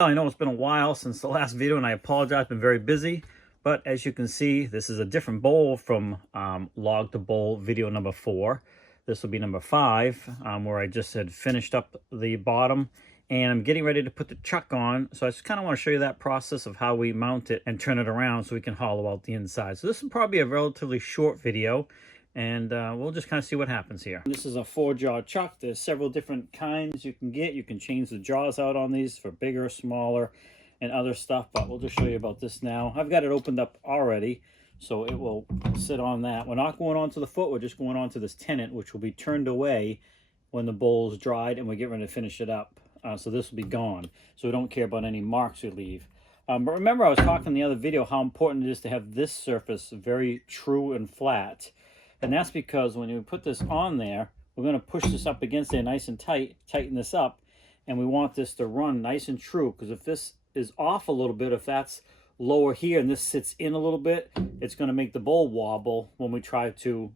I know it's been a while since the last video, and I apologize, I've been very busy. But as you can see, this is a different bowl from log to bowl video number 4. This will be number 5, where I just had finished up the bottom. And I'm getting ready to put the chuck on. So I just kind of want to show you that process of how we mount it and turn it around so we can hollow out the inside. So this will probably be a relatively short video. And we'll just kind of see what happens here. This is a 4-jaw chuck. There's several different kinds you can get. You can change the jaws out on these for bigger, smaller, and other stuff. But we'll just show you about this now. I've got it opened up already, so it will sit on that. We're not going on to the foot. We're just going on to this tenon, which will be turned away when the bowl's dried and we get ready to finish it up. So this will be gone. So we don't care about any marks we leave. But remember, I was talking in the other video how important it is to have this surface very true and flat. And that's because when you put this on there, we're going to push this up against there nice and tight, tighten this up, and we want this to run nice and true, because if this is off a little bit, if that's lower here and this sits in a little bit, it's going to make the bowl wobble when we try to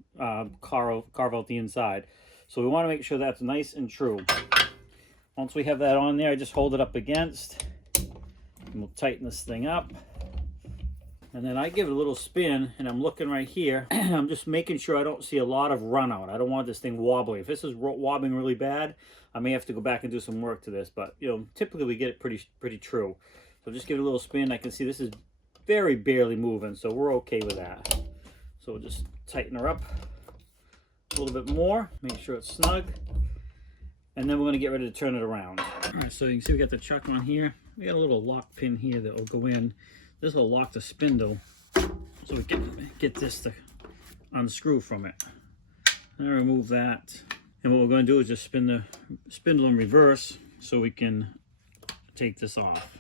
carve out the inside. So we want to make sure that's nice and true. Once we have that on there, I just hold it up against, and we'll tighten this thing up. And then I give it a little spin, and I'm looking right here. I'm just making sure I don't see a lot of run out. I don't want this thing wobbling. If this is wobbling really bad, I may have to go back and do some work to this. But, you know, typically we get it pretty true. So just give it a little spin. I can see this is very barely moving, so we're okay with that. So we'll just tighten her up a little bit more. Make sure it's snug. And then we're going to get ready to turn it around. All right, so you can see we got the chuck on here. We got a little lock pin here that will go in. This will lock the spindle so we can get this to unscrew from it. And remove that. And what we're going to do is just spin the spindle in reverse so we can take this off.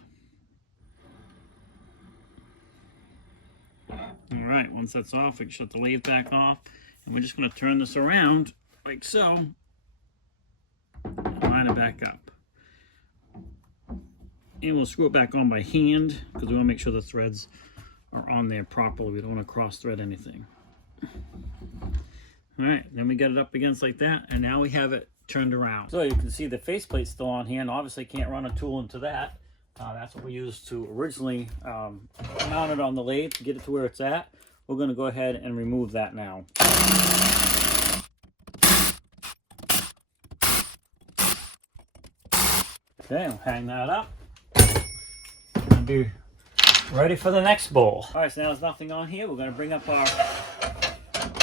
All right, once that's off, we can shut the lathe back off. And we're just going to turn this around like so. And line it back up. And we'll screw it back on by hand because we want to make sure the threads are on there properly. We don't want to cross thread anything. All right, then we get it up against like that, and now we have it turned around. So you can see the faceplate's still on here, and obviously can't run a tool into that. That's what we used to originally mount it on the lathe to get it to where it's at. We're going to go ahead and remove that now. Okay, we'll hang that up. Be ready for the next bowl. All right, so now there's nothing on here. We're going to bring up our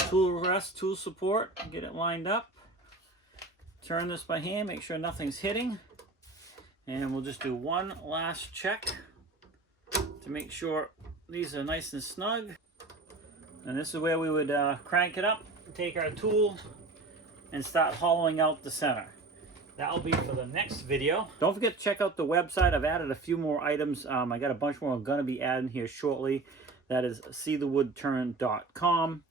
tool rest, tool support, get it lined up. Turn this by hand, make sure nothing's hitting. And we'll just do one last check to make sure these are nice and snug. And this is where we would crank it up, take our tool, and start hollowing out the center. That'll be for the next video. Don't forget to check out the website. I've added a few more items. I got a bunch more I'm going to be adding here shortly. That is seethewoodturn.com.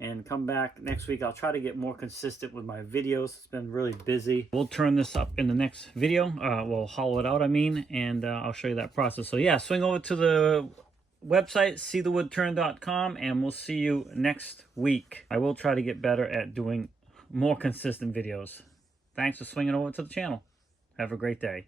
And come back next week. I'll try to get more consistent with my videos. It's been really busy. We'll turn this up in the next video. We'll hollow it out, and I'll show you that process. So yeah, swing over to the website, seethewoodturn.com, and we'll see you next week. I will try to get better at doing more consistent videos. Thanks for swinging over to the channel. Have a great day.